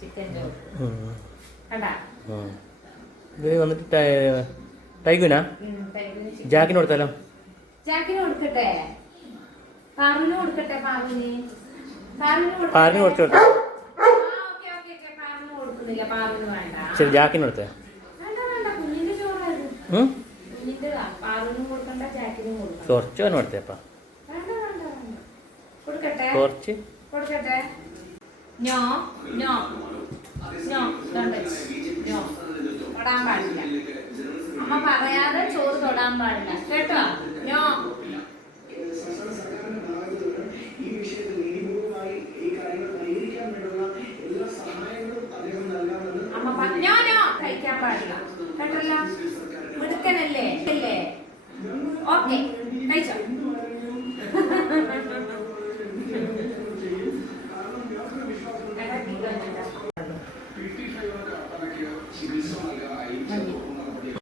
Chicken കണ്ടാ ഇത് വന്നിട്ട് ടൈഗുനാ ജാക്കിന് കൊടുത്താലോ? ജാക്കിന് കൊടുക്കട്ടെ, പാറിന് കൊടുക്കട്ടെ, പാറിന് കൊടുത്തോട്ടെ. പാറിന് കൊടുക്കുന്നില്ല, പാറിന് വേണ്ട. ശരി, ജാക്കിന് കൊടുത്തേ. വേണ്ട, കുഞ്ഞിന്റെ ചോറായത്. കുഞ്ഞിന്റെതാ, പാറിനും കൊടുക്കണ്ട, ജാക്കിനും കൊടുക്കണ്ട. കുറച്ച് വേണം കൊടുത്തേപ്പാ. വേണ്ട, കൊടുക്കട്ടെ, കുറച്ച് കൊടുക്കട്ടെ. ഞോ ഞോ ഞോ ഞോ തൊടാൻ പാടില്ല. അമ്മ പറയാതെ ചോറ് തൊടാൻ പാടില്ല കേട്ടോ. ഞോ അമ്മ പറഞ്ഞോ കഴിക്കാൻ പാടില്ല കേട്ടല്ലോ. മിടുക്കനല്ലേ അല്ലേ? ഓക്കെ, കഴിച്ചോ.